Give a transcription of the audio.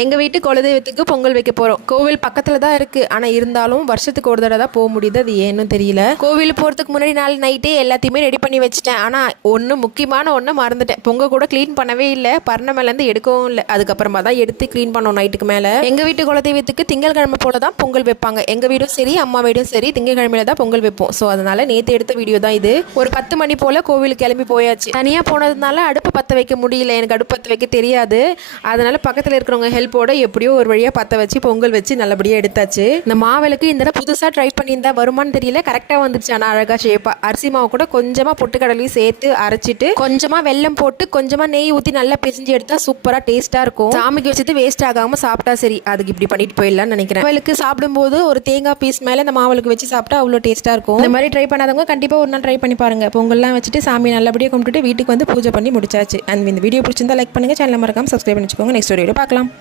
எங்கள் வீட்டு குலதெய்வத்துக்கு பொங்கல் வைக்க போகிறோம் கோவில் பக்கத்தில் தான் இருக்குது ஆனால் இருந்தாலும் வருஷத்துக்கு ஒரு தடவை தான் போக முடியுது. அது ஏன்னு தெரியல. கோவில் போகிறதுக்கு முன்னாடி நாள் நைட்டே எல்லாத்தையுமே ரெடி பண்ணி வச்சுட்டேன். ஆனால் ஒன்று முக்கியமான ஒன்று மறந்துட்டேன். பொங்கல் கூட க்ளீன் பண்ணவே இல்லை. பரண மேலேருந்து எடுக்கவும் இல்லை. அதுக்கப்புறமா தான் எடுத்து க்ளீன் பண்ணோம் நைட்டுக்கு மேலே. எங்கள் வீட்டு குலதெய்வத்துக்கு திங்கட்கிழமை போல தான் பொங்கல் வைப்பாங்க. எங்கள் வீடும் சரி அம்மா வீடும் சரி திங்கட்கிழமையில தான் பொங்கல் வைப்போம். ஸோ அதனால் நேற்று எடுத்த வீடியோ தான் இது. ஒரு பத்து மணி போல் கோவிலுக்கு கிளம்பி போயாச்சு. தனியாக போனதுனால அடுப்பு பற்ற வைக்க முடியல. எனக்கு அடுப்பு பற்ற வைக்க தெரியாது. அதனால் பக்கத்தில் இருக்கிறவங்க ஹெல்ப்போட எப்படியோ ஒரு வழியாக பற்ற வச்சு பொங்கல் வச்சு நல்லபடியாக எடுத்தாச்சு. இந்த மாவிளக்கு இந்த புதுசாக ட்ரை பண்ணியிருந்தா வருமான்னு தெரியல. கரெக்டாக வந்துருச்சு. ஆனால் அழகாக ஷேப்பாக அரிசி மாவு கூட கொஞ்சமாக பொட்டுக்கடலையும் சேர்த்து அரைச்சிட்டு கொஞ்சமாக வெல்லம் போட்டு கொஞ்சமாக நெய் ஊற்றி நல்லா பிரிஞ்சு எடுத்தா சூப்பராக டேஸ்ட்டாக இருக்கும். சாமிக்கு வச்சுட்டு வேஸ்ட் ஆகாமல் சாப்பிட்டா சரி. அதுக்கு இப்படி பண்ணிட்டு போயிடலாம்னு நினைக்கிறேன். அவளுக்கு சாப்பிடும்போது ஒரு தேங்காய் பீஸ் மேலே இந்த மாவிளக்கு வச்சு சாப்பிட்டா அவ்வளோ டேஸ்ட்டாக இருக்கும். இந்த மாதிரி ட்ரை பண்ணாதவங்க கண்டிப்பாக ஒரு நாள் ட்ரை பண்ணி பாருங்க. பொங்கல்லாம் வச்சுட்டு சாமி நல்லபடியாக கும்பிட்டுட்டு வீட்டுக்கு வந்து பூஜை பண்ணி முடிச்சாச்சு. அண்ட் இந்த வீடியோ பிடிச்சிருந்தா லைக் பண்ணுங்க. சேனல் மறக்காம சப்ஸ்கிரைப் பண்ணி வச்சுக்கோங்க நெக்ஸ்ட் வீடியோ பார்க்கலாம்.